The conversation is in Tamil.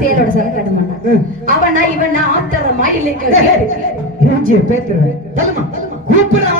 சேலோட சொல்ல கட்ட மாட்டான் அவனா இவனா ஆத்தரமா இல்லைங்க மூஞ்சிய பேத்துற தள்ளுமா கூப்பிடா